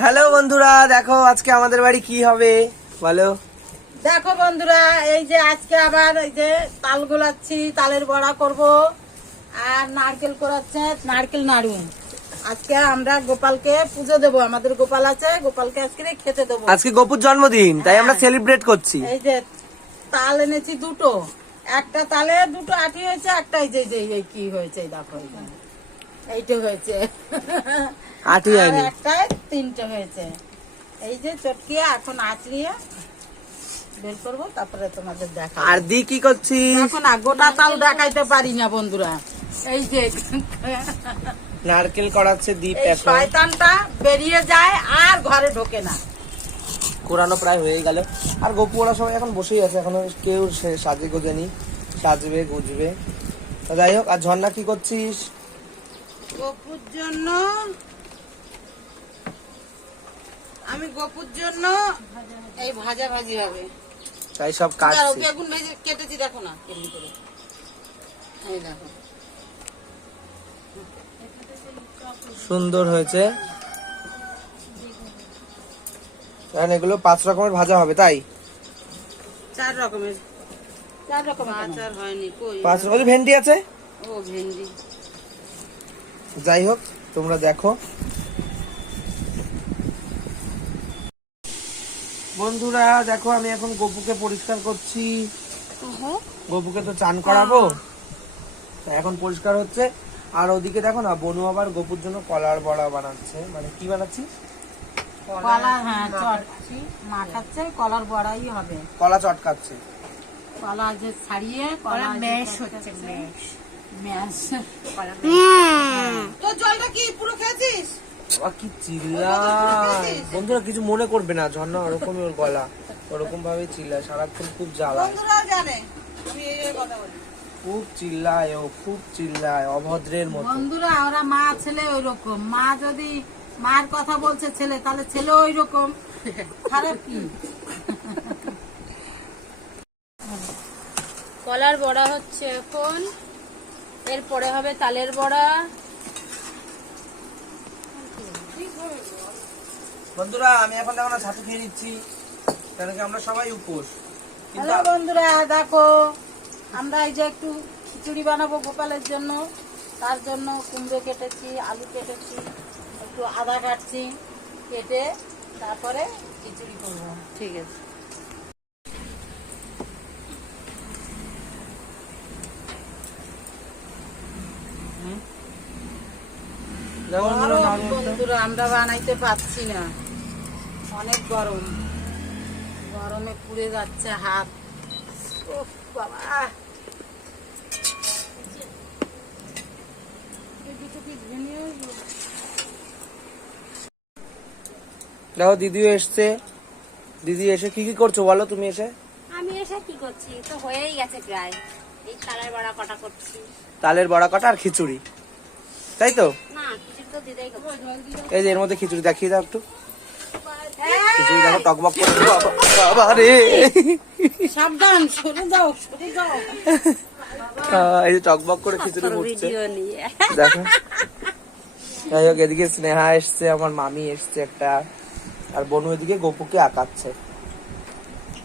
Hello বন্ধুরা, দেখো আজকে আমাদের বাড়ি কি হবে বলো। দেখো বন্ধুরা, এই যে আজকে আবার এই যে তাল গোলাচ্ছি, তালের বড়া করব আর নারকেল কোরাচ্ছে, নারকেল নাড়ু। আজকে আমরা গোপালকে পুজো দেবো, আমাদের গোপাল আছে, গোপালকে আজকে খেতে দেবো। আজকে গোপুর জন্মদিন, তাই আমরা সেলিব্রেট করছি। এই যে তাল এনেছি দুটো, একটা তালে দুটো আটি হয়েছে, একটা এই যে এই কি হয়েছে দেখো, এইটা হয়েছে আটি হয়নি, একটাই তিনটে হয়েছে। এই যে চটকিয়ে এখন আঁচড়িয়ে বের করবো, তারপরে তোমাদের দেখা। আর দি কি করছিস? এখন না গোটা তাল দেখাইতে পারি না বন্ধুরা। এই যে নারকেল করাচ্ছে দীপ, এই এখন শয়তানটা বেরিয়ে যায় আর ঘরে ঢোকে না। কোরানো প্রায় হয়ে গেল। আর গোপু ওরা সবাই এখন বসেই আছে, এখনো কেউ সাজে গোজেনি, সাজবে গুজবে। তো যাই হোক, আর ঝর্ণা কি করছিস? গপুর জন্য আমি গপুর জন্য এই ভাজা ভাজি হবে, তাই সব কাটছি। বেগুন ভেজে কেটেছি, দেখো না কেমনি করে। এই দেখো সুন্দর হয়েছে। এখন এগুলো 5 রকমের ভাজা হবে, তাই 4 রকমের আচার হয়নি কই। 5 রকমের ভেন্ডি আছে। ও ভেন্ডি। যাই হোক, তোমরা দেখো বন্ধুরা, দেখো আমি এখন গপুকে পরিষ্কার করছি। গপুকে তো চান করাবো, তাই এখন পরিষ্কার হচ্ছে। আর ওদিকে দেখো না, বনু আবার গপুর জন্য কলার বড়া বানাচ্ছে। মানে কি বানাচ্ছি? কলা, হ্যাঁ চটছি, মাখাচ্ছে, কলার বড়াই হবে। কলা চটকাচ্ছে। কলা যে ছাড়িয়ে কলা ম্যাশ হচ্ছে, ম্যাশ। তো জলটা কি পুরো খেয়েছিস? কি চিল্লায় বন্ধুরা, কিছু মনে করবে না, ঝর্ণা ওরকমই, ওর গলা ওরকম ভাবে চিল্লায় সারাক্ষণ, খুব জ্বালায়। বন্ধুরা জানে আমি এই কথা বলি, খুব চিল্লায় ও, খুব চিল্লায় অভদ্রের মতো। বন্ধুরা ওরা মা ছেলে ওই রকম। মা যদি মার কথা বলছে ছেলে, তাহলে ছেলে ওই রকম। খারাপ কি? কলার বড়া হচ্ছে এখন, এরপরে হবে তালের বড়া। বন্ধুরা আমি এখন দেখো না ছাতু খেয়ে নিচ্ছি, কেন কি আমরা সবাই উপোস। হ্যালো বন্ধুরা, দেখো আমরা এই যে একটু খিচুড়ি বানাবো গোপালের জন্য। তার জন্য কুমড়ো কেটেছি, আলু কেটেছি, একটু আদা কাটছি, কেটে তারপরে খিচুড়ি করবো। ঠিক আছে। গরম বন্ধুরা, আমরা বানাইতে পারছি না, অনেক গরম, গরমে পুড়ে যাচ্ছে হাত। ওহ বাবা, দেখো দিদিও এসছে। দিদি এসে কি কি করছো বলো তুমি এসে? আমি এসে কি করছি, তো হয়েই গেছে প্রায়। এই তালের বড়া কটা করছি। তালের বড়া কটা আর খিচুড়ি, তাই তো? না, কিছু তো দিদাই করছে। এই যে এর মধ্যে খিচুড়ি দেখিয়ে দাও একটু। খিচুড়ি দেখো টকবক করে, বাবা রে, সাবধান, সরে যাও, সরে যাও। এই যে টকবক করে খিচুড়ি ফুটছে, ভিডিও নিয়ে দেখো। যাই হোক, এদিকে স্নেহা এসছে, আমার মামি এসছে একটা, আর বনু এদিকে গপুকে আঁকাচ্ছে।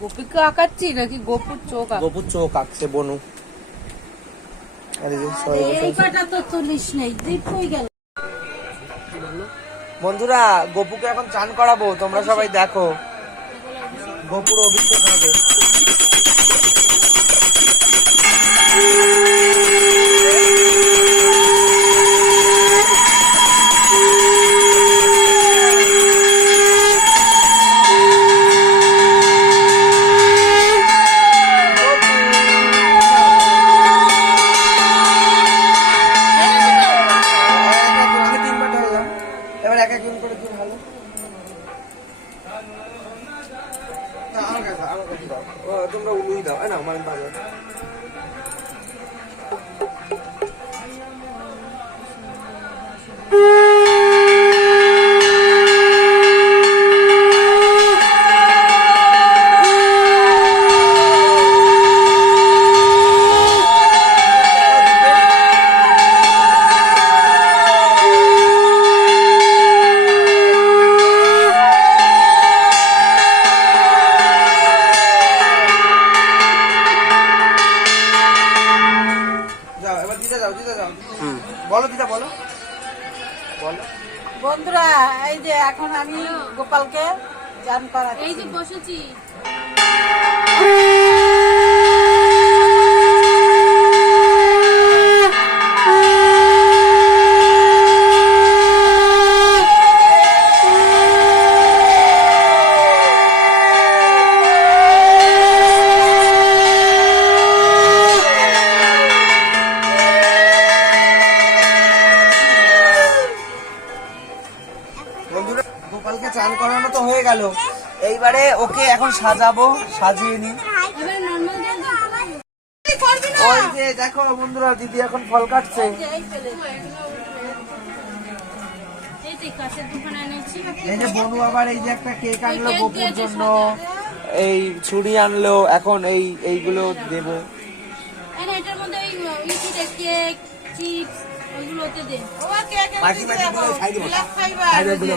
গোপীকে আঁকাচ্ছি নাকি গোপুর চোখ? গপুর চোখ আঁকছে বনু। আর এই যে সবাই বসে এই আছে। কটা তো তুলিস নেই, দীপ হয়ে গেল। বন্ধুরা গপুকে এখন চান করাবো, তোমরা সবাই দেখো। গপুর অভিষেক হবে। আমি 3বার ঢাললাম, এবার এক এক করে দিন ভালো। আমার কাছে দাও। তোমরা উলুই দাও, না মানে ভালো। বন্ধুরা এই যে এখন আমি গোপালকে চান করাচ্ছি। এই যে বসেছি। বন্ধুরা গোপালকে চান করানো তো হয়ে গেল, এইবারে ওকে এখন সাজাবো, সাজিয়ে নি। এবার নরমাল জল ওই যে দেখো বন্ধুরা দিদি এখন ফল কাটছে। এই যে কাছের দোকানে এনেছি। এই যে বনু আবার এই যে একটা কেক আনলো গোপুর জন্য, এই ছুরি আনলো, এখন এইগুলো দেবো। আর এটার মধ্যে ওই ইটি কেক চিপস ওইগুলোতে দে। বাকি বাকিগুলো খাই দেবো।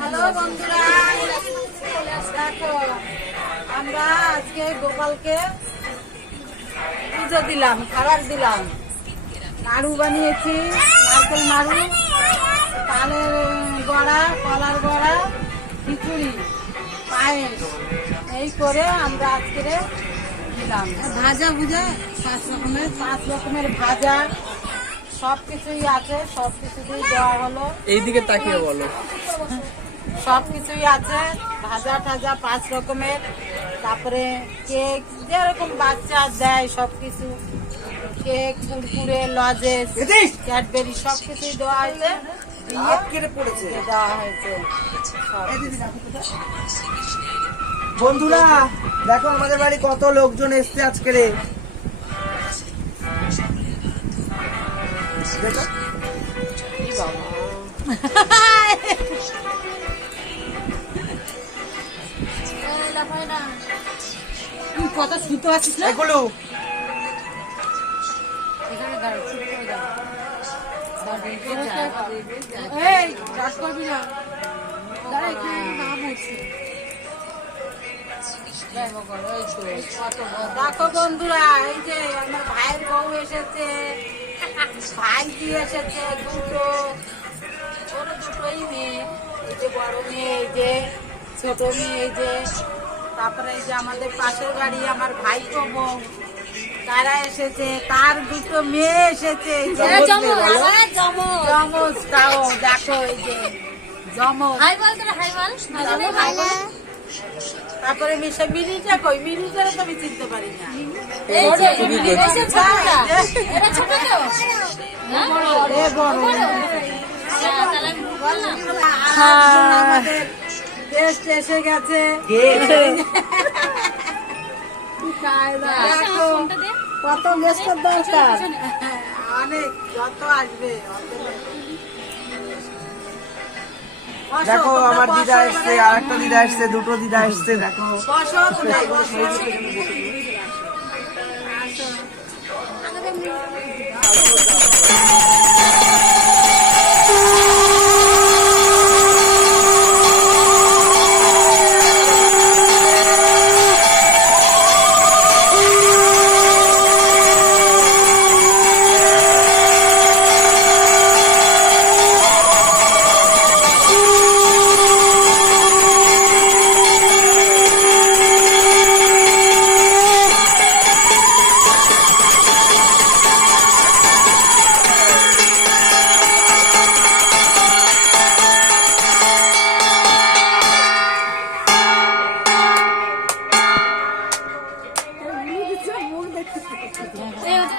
হ্যালো বন্ধুরা, দেখো আমরা আজকে গোপালকে পুজো দিলাম, খাবার দিলাম। নাড়ু বানিয়েছি, নারকেল নাড়ু, তালের বড়া, কলার বড়া, খিচুড়ি, পায়েস, এই করে আমরা আজকে দিলাম। ভাজা ভুজা 5 রকমের ভাজা, সবকিছুই আছে, সবকিছুই দেওয়া হলো। এইদিকে তাকিয়ে বলো। সবকিছুই আছে, ভাজা টাজা 5 রকমের, তারপরে কেক যেরকম বাচ্চা দেয় সবকিছু, কেক, কুরকুরে, লজেস, ক্যাডবেরি সবকিছুই দেওয়া হয়েছে, দেওয়া হয়েছে। বন্ধুরা দেখো আমাদের বাড়ি কত লোকজন এসছে আজকে রে। দেখো কত শুতে আছিস না? এগুলো এই রাত করবি না, দাঁড়া এখানে নাম হচ্ছে। দেখো বন্ধুরা, এই যে আমার ভাইয়ের বউ এসেছে, ভাইজি এসেছে, দুটোই মেয়ে, এই যে বড় মেয়ে, এই যে ছোট মেয়ে, এই যে তারপরে এই যে আমাদের পাশের বাড়ি আমার ভাইপো বউ, তারা এসেছে, তার 2 মেয়ে এসেছে, এই যে জমজটাও দেখো, এই যে জমজ। তারপরে মিশে মিরিটা কই, মিরিটারে তো আমি চিনতে পারি না। এ বড় আমাদের গেস্ট এসে গেছে। দেখো কত গেস্টের দরকার, অনেক, যত আসবে। দেখো আমার দিদা এসছে, আর একটা দিদা এসছে, 2টো দিদা এসছে। দেখো বসো তোমরা, বসো।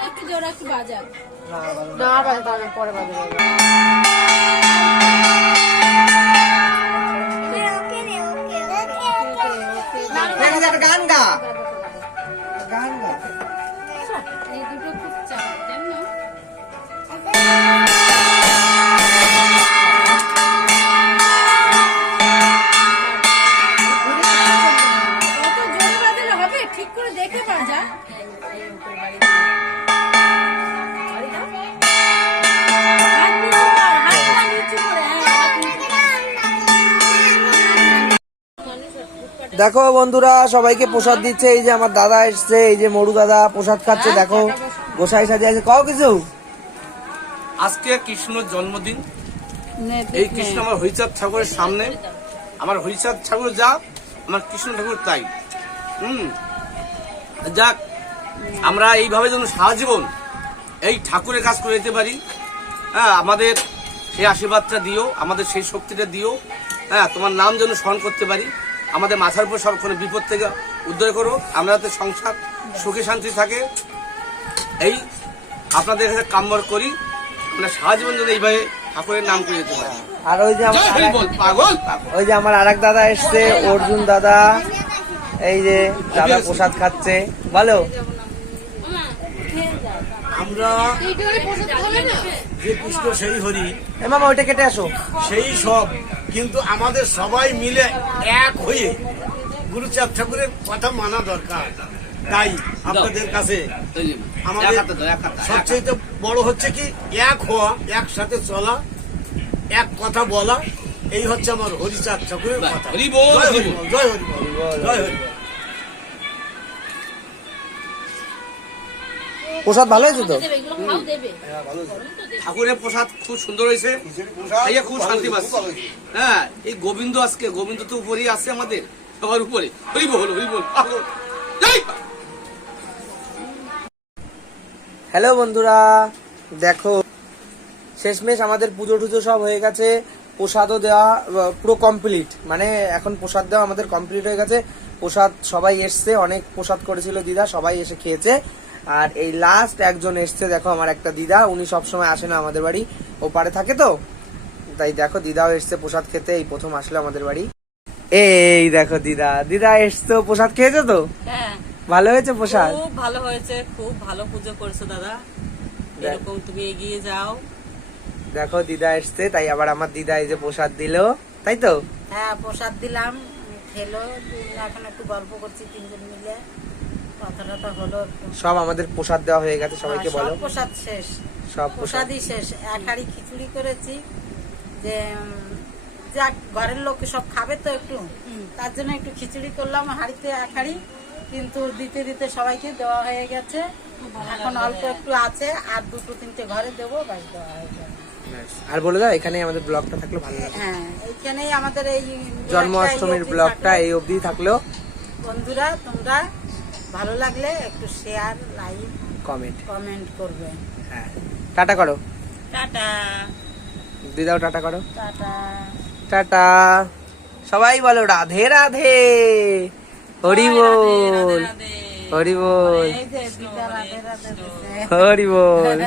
একটু জোরে একটু বাজা। না বাজে, তাহলে পরে বাজে। না একটা গান গা, গান গা। এই দুটো খুব চাপ জানো। অত জোরে বাজালে হবে? ঠিক করে দেখে বাজা। হাত নিচু কর, হাতটা নিচু করে, হ্যাঁ, হাত নিচু কর। দেখো বন্ধুরা, সবাইকে প্রসাদ দিচ্ছে। এই যে আমার দাদা এসছে, এই যে মরু দাদা প্রসাদ খাচ্ছে। দেখো গোসাই সাজিয়ে আছে। কও কিছু। আজকে কৃষ্ণর জন্মদিন। এই কৃষ্ণ আমার হরিচাঁদ ঠাকুরের সামনে, আমার হরিচাঁদ ঠাকুর যা, আমার কৃষ্ণ ঠাকুর তাই। যাক, আমরা এইভাবে যেন সারা জীবন এই ঠাকুরের কাজ করে যেতে পারি। হ্যাঁ, আমাদের সেই আশীর্বাদটা দিও, আমাদের সেই শক্তিটা দিও। হ্যাঁ, তোমার নাম যেন স্মরণ করতে পারি। আমাদের মাথার উপর সব কোনো বিপদ থেকে উদ্ধার করো, আমরা যাতে সংসার সুখে শান্তি থাকে, এই আপনাদের কাছে কামনা করি। আমরা সারা জীবন যেন এইভাবে ঠাকুরের নাম করে যেতে পারি। আর ওই যে আমার জয় হরি বল, পাগল পাগল। ওই যে আমার আরেক দাদা এসছে, অর্জুন দাদা। এই যে দাদা প্রসাদ খাচ্ছে। বলো। আমরা যে কৃষ্ণ সেই হরি, এ মামা ওইটা কেটে আসো। সেই সব, কিন্তু আমাদের সবাই মিলে এক হয়ে গুরুচাঁদ ঠাকুরের কথা মানা দরকার। তাই আপনাদের কাছে এই যে, আমাদের এক হাতে দাও, এক হাতে, এক হাতে। সবচেয়ে বড় হচ্ছে কি এক হওয়া, একসাথে চলা, এক কথা বলা। এই হচ্ছে আমার হরিচাঁদ ঠাকুরের কথা। হরি বল, জয় হরি হরি বল। বল, জয় হরি বল, জয় হরি বল। প্রসাদ ভালো হয়েছে তো? দেবে, এগুলো খাও দেবে। ঠাকুরের প্রসাদ খুব সুন্দর হয়েছে, খাইয়ে খুব শান্তি পাচ্ছি। হ্যাঁ, এই গোবিন্দ আজকে, গোবিন্দ তো উপরেই আছে আমাদের সবার উপরে। হরি বল, হরি বল, পাগল। জয় মা। হ্যালো বন্ধুরা, দেখো শেষমেশ আমাদের পুজো টুজো সব হয়ে গেছে। প্রসাদও দেওয়া পুরো কমপ্লিট, মানে এখন প্রসাদ দেওয়া আমাদের কমপ্লিট হয়ে গেছে। প্রসাদ সবাই এসছে, অনেক প্রসাদ করেছিল দিদা, সবাই এসে খেয়েছে। আর এই লাস্ট একজন এসছে, দেখো আমার একটা দিদা, উনি সবসময় আসে না আমাদের বাড়ি, ওপারে থাকে তো, তাই দেখো দিদাও এসছে প্রসাদ খেতে, এই প্রথম আসলো আমাদের বাড়ি। এই দেখো দিদা, দিদা এসছো, প্রসাদ খেয়েছো তো? হ্যাঁ, ভালো হয়েছে প্রসাদ? খুব ভালো হয়েছে, খুব ভালো পুজো করছো দাদা। এরকম তুমি এগিয়ে যাও। দেখো দিদা এসছে, তাই আবার আমার দিদা এই যে প্রসাদ দিলো, তাই তো? হ্যাঁ, প্রসাদ দিলাম, খেলো। এখন একটু গল্প করছি তিনজন মিলে, কথা টথা হলো একটু। সব আমাদের প্রসাদ দেওয়া হয়ে গেছে, সবাইকে সব বলো। প্রসাদ শেষ, সব প্রসাদ প্রসাদই শেষ। এক হাঁড়ি খিচুড়ি করেছি, যে যাক ঘরের লোক সব খাবে তো একটু, তার জন্য একটু খিচুড়ি করলাম হাঁড়িতে এক হাঁড়ি, কিন্তু দিতে দিতে সবাইকে দেওয়া হয়ে গেছে। এখন অল্প একটু আছে, আর দুটো তিনটে ঘরে দেবো, বাস দেওয়া হয়ে যাবে। আর বলে দাও, এখানে আমাদের ব্লগটা থাকলো ভালো লাগে। হ্যাঁ, এইখানেই আমাদের এই জন্মাষ্টমীর ব্লগটা এই অবধি থাকলো। বন্ধুরা, তোমরা ভালো লাগলে একটু শেয়ার, লাইক, কমেন্ট। কমেন্ট করবে। হ্যাঁ, টাটা করো টাটা। দিদাও, টাটা করো। টাটা। টাটা। সবাই বলো রাধে রাধে, হরি বল, হরি বল, এই যে দিদা রাধে রাধে বলছে। হরি বল।